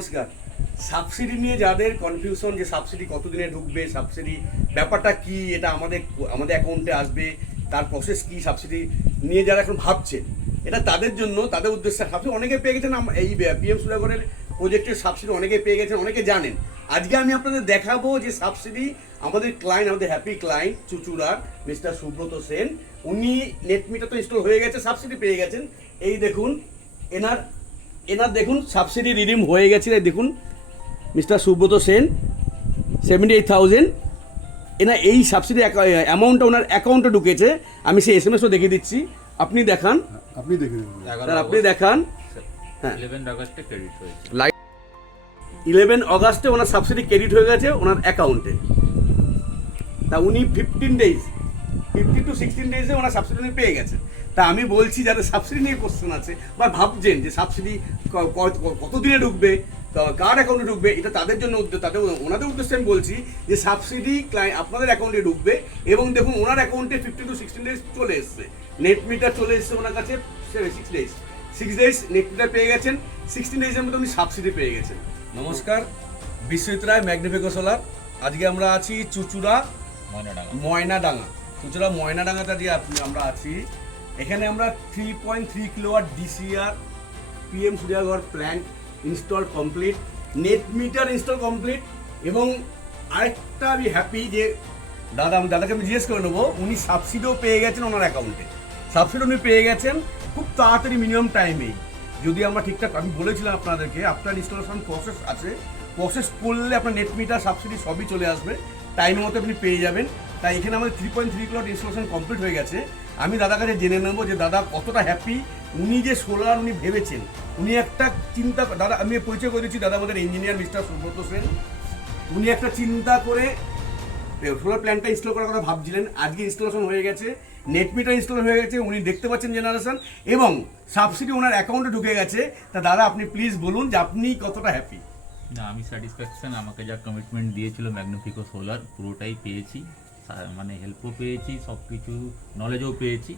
নমস্কার। সাবসিডি নিয়ে যাদের কনফিউশন যে সাবসিডি কতদিনে ঢুকবে, সাবসিডি ব্যাপারটা কি, এটা আমাদের অ্যাকাউন্টে আসবে, তার প্রসেস কি, সাবসিডি নিয়ে যারা এখন ভাবছেন, এটা তাদের জন্য, তাদের উদ্দেশ্যে। সাবসিডি অনেকে পেয়ে গেছেন, এই পিএম সূর্যঘরের প্রজেক্টের সাবসিডি অনেকে পেয়ে গেছেন, অনেকে জানেন। আজকে আমি আপনাদের দেখাবো যে সাবসিডি আমাদের ক্লায়েন্ট, আমাদের হ্যাপি ক্লায়েন্ট চুচুড়ার মিস্টার সুব্রত সেন, উনি নেট মিটার তো ইনস্টল হয়ে গেছে, সাবসিডি পেয়ে গেছেন। এই দেখুন এনার দেখুন সাবসিডি রিডিম হয়ে গেছে। দেখুন মিস্টার সুব্রত সেন 78,000 এই সাবসিডি অ্যামাউন্টটা ওনার অ্যাকাউন্টে ঢুকেছে। আমি সেই এসএমএসও দেখিয়ে দিচ্ছি, আপনি দেখান। আপনি দেখে নেবেন স্যার, আপনি দেখান। হ্যাঁ, 11 আগস্টে ক্রেডিট হয়েছে। 11 অগাস্টে ওনার সাবসিডি ক্রেডিট হয়ে গেছে ওনার অ্যাকাউন্টে। তা উনি 15 to 16 ডেজে ওনার সাবসিডি উনি পেয়ে গেছেন। তা আমি বলছি যাদের সাবসিডি নিয়ে কোশ্চেন আছে বা ভাবছেন যে সাবসিডি কতদিনে ঢুকবে, কার অ্যাকাউন্টে ঢুকবে, এটা তাদের জন্য, তাদের ওনাদের উদ্দেশ্যে আমি বলছি যে সাবসিডি আপনাদের অ্যাকাউন্টে ঢুকবে। এবং দেখুন ওনার অ্যাকাউন্টে 15 to 16 ডেজ চলে এসছে, নেট মিটার চলে এসছে ওনার কাছে। 6 ডেজ নেট মিটার পেয়ে গেছেন, 16 ডেজের মধ্যে উনি সাবসিডি পেয়ে গেছেন। নমস্কার, বিশ্বজিৎ রায়, ম্যাগনিফিকো সোলার। আজকে আমরা আছি চুচুড়া ময়নাডাঙ্গা। চুচুড়া ময়নাডাঙ্গাতে যে আমরা আছি, এখানে আমরা 3.3 kilowatt DCR PM Suryaghar plant install complete, net meter install complete. এবং আরেকটা আমি হ্যাপি যে দাদাকে আমি জিজ্ঞেস করে নেবো, উনি সাবসিডিও পেয়ে গেছেন ওনার অ্যাকাউন্টে। সাবসিডি উনি পেয়ে গেছেন খুব তাড়াতাড়ি, মিনিমাম টাইমেই। যদি আমরা ঠিকঠাক, আমি বলেছিলাম আপনাদেরকে, আপনার ইনস্টলেশন প্রসেস আছে, প্রসেস করলে আপনার নেট মিটার সাবসিডি সবই চলে আসবে, টাইমের মতো আপনি পেয়ে যাবেন। তাই এখানে আমাদের 3.3 কিলোওয়াট ইনস্টলেশন কমপ্লিট হয়ে গেছে। আমি দাদার কাছে জেনে নেবো যে দাদা কতটা হ্যাপি, উনি যে সোলার উনি ভেবেছেন, উনি একটা চিন্তা, দাদা আমি পরিচয় করে দিচ্ছি, দাদা আমাদের ইঞ্জিনিয়ার মিস্টার সুব্রত সেন। উনি একটা চিন্তা করে সোলার প্ল্যান্টটা ইনস্টল করার কথা ভাবছিলেন, আজকে ইনস্টলেশন হয়ে গেছে, নেট মিটার ইনস্টল হয়ে গেছে, উনি দেখতে পাচ্ছেন জেনারেশন, এবং সাবসিডি ওনার অ্যাকাউন্টে ঢুকে গেছে। তা দাদা আপনি প্লিজ বলুন যে আপনি কতটা হ্যাপি। না, আমি স্যাটিসফ্যাকশন, আমাকে যা কমিটমেন্ট দিয়েছিল ম্যাগনিফিকো সোলার পুরোটাই পেয়েছি, মানে হেল্পও পেয়েছি, সব কিছু নলেজও পেয়েছি।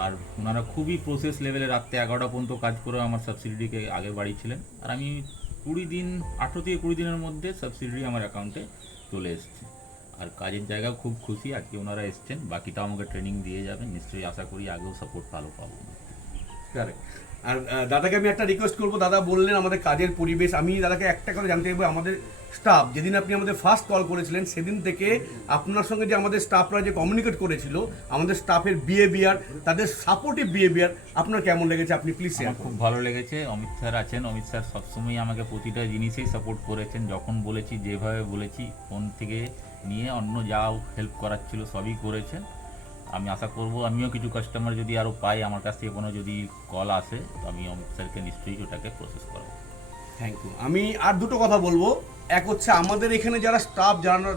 আর ওনারা খুবই প্রসেস লেভেলে রাত্রে 11টা পর্যন্ত কাজ করে আমার সাবসিডিকে আগে বাড়িয়েছিলেন। আর আমি 18 থেকে 20 দিনের মধ্যে সাবসিডি আমার অ্যাকাউন্টে চলে এসেছে। আর কাজের জায়গাও খুব খুশি, আজকে ওনারা এসছেন, বাকিটা আমাকে ট্রেনিং দিয়ে যাবেন, নিশ্চয়ই আশা করি আগেও সাপোর্ট ভালো পাবো। আর দাদাকে আমি একটা রিকোয়েস্ট করবো, দাদা বললেন আমাদের কাজের পরিবেশ, আমি দাদাকে একটা কথা জানতে চাইবো, আমাদের স্টাফ, যেদিন আপনি আমাদের ফার্স্ট কল করেছিলেন সেদিন থেকে আপনার সঙ্গে যে আমাদের স্টাফরা যে কমিউনিকেট করেছিল, আমাদের স্টাফের বিহেভিয়ার, তাদের সাপোর্টিভ বিহেভিয়ার আপনার কেমন লেগেছে, আপনি প্লিজ শেয়ার করুন। খুব ভালো লেগেছে। অমিত স্যার আছেন, অমিত স্যার সবসময় আমাকে প্রতিটা জিনিসেই সাপোর্ট করেছেন। যখন বলেছি, যেভাবে বলেছি, ফোন থেকে নিয়ে অন্য যাও হেল্প করার ছিল সবই করেছেন। আমি আশা করব আমিও কিছু কাস্টমার যদি আরও পাই, আমার কাছ থেকে কোনো যদি কল আসে, তো আমি অমিত স্যারকে নিশ্চয়ই ওটাকে প্রসেস করবো। Thank you. আমি আর দুটো কথা বলবো। এক হচ্ছে আমাদের এখানে যারা স্টাফ,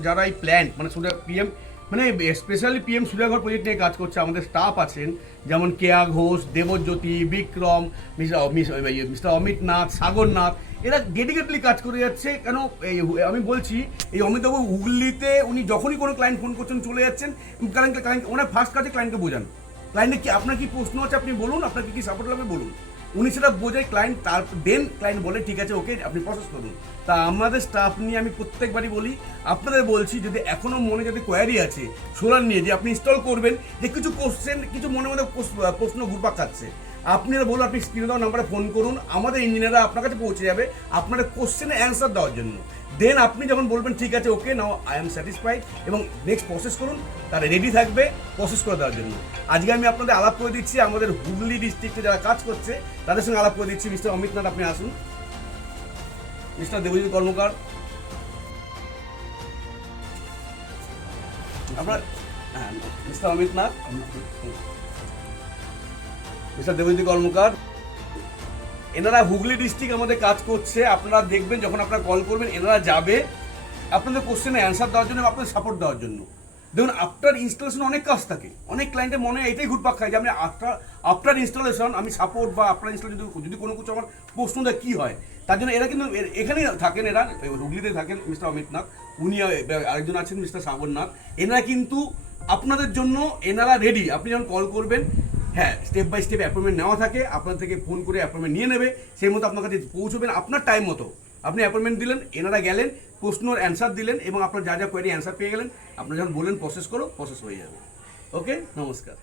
যারা এই প্ল্যান্ট মানে পিএম মানে স্পেশালি পিএম সূর্যঘর প্রজেক্ট নিয়ে কাজ করছে, আমাদের স্টাফ আছেন যেমন কেয়া ঘোষ, দেবজ্যোতি, বিক্রম, মিস্টার অমিত নাথ, সাগর নাথ, এরা ডেডিকেটলি কাজ করে যাচ্ছে। কেন আমি বলছি, এই অমিতবাবু হুগলিতে উনি যখনই কোনো ক্লায়েন্ট ফোন করছেন চলে যাচ্ছেন, ক্লায়েন্ট ওনার ফার্স্ট কাজে ক্লায়েন্টকে বোঝান, ক্লায়েন্টের কি, আপনার কি প্রশ্ন আছে আপনি বলুন, আপনাকে কি সাপোর্ট লাগবে বলুন। উনি সেটা বোঝায় ক্লায়েন্ট, তার দেন ক্লায়েন্ট বলে ঠিক আছে ওকে আপনি প্রসেস করুন। তা আমাদের স্টাফ নিয়ে আমি প্রত্যেকবারই বলি, আপনাদের বলছি, যদি এখনও মনে যদি কোয়ারি আছে সোলার নিয়ে, যে আপনি ইনস্টল করবেন, যে কিছু কোশ্চেন, কিছু মনে মধ্যে প্রশ্ন ঘুরপাক খাচ্ছে, আপনারা বলুন, আপনি স্ক্রিনে দেওয়া নাম্বারে ফোন করুন, আমাদের ইঞ্জিনিয়াররা আপনার কাছে পৌঁছে যাবে আপনাদের কোশ্চেনের অ্যান্সার দেওয়ার জন্য। দেন আপনি যখন বলবেন ঠিক আছে ওকে নাও আই এম স্যাটিসফাইড, এবং নেক্সট প্রসেস করুন, তারা রেডি থাকবে প্রসেস করে দেওয়ার জন্য। আজকে আমি আপনাদের আলাপ করে দিচ্ছি আমাদের হুগলি ডিস্ট্রিক্টে যারা কাজ করছে তাদের সঙ্গে আলাপ করে দিচ্ছি। মিস্টার অমিত নাথ আপনি আসুন, মিস্টার দেবজিৎ কর্মকার আপনার, হ্যাঁ মিস্টার অমিত নাথ, মিস্টার দেবজিৎ কর্মকার, এনারা হুগলি ডিস্ট্রিক্ট আমাদের কাজ করছে। আপনারা দেখবেন যখন আপনারা কল করবেন, এনারা যাবে আপনাদের কোশ্চেনে অ্যান্সার দেওয়ার জন্য, আপনাদের সাপোর্ট দেওয়ার জন্য। দেখুন আফটার ইনস্টলেশন অনেক কাজ থাকে, অনেক ক্লায়েন্টের মনে এটাই ঘুরপাক খায় যে আমি আফটার ইনস্টলেশন আমি সাপোর্ট বা আফটার ইনস্টল যদি কোনো কিছু আমার প্রশ্ন দেয় কী হয়, তার জন্য এরা কিন্তু এখানেই থাকেন, এরা হুগলিতে থাকেন। মিস্টার অমিত নাথ, উনি আরেকজন আছেন মিস্টার সাগর নাথ, এনারা কিন্তু আপনাদের জন্য এনারা রেডি। আপনি যখন কল করবেন হ্যাঁ, স্টেপ বাই স্টেপ অ্যাপয়েন্টমেন্ট নেওয়া থাকে, আপনার থেকে ফোন করে অ্যাপয়েন্টমেন্ট নিয়ে নেবে, সেই মতো আপনার কাছে পৌঁছবেন আপনার টাইম মতো। আপনি অ্যাপয়েন্টমেন্ট দিলেন, এনারা গেলেন, প্রশ্নর অ্যান্সার দিলেন এবং আপনার যা যা কোয়েরি অ্যান্সার পেয়ে গেলেন, আপনারা যখন বললেন প্রসেস করো, প্রসেস হয়ে যাবে। ওকে, নমস্কার।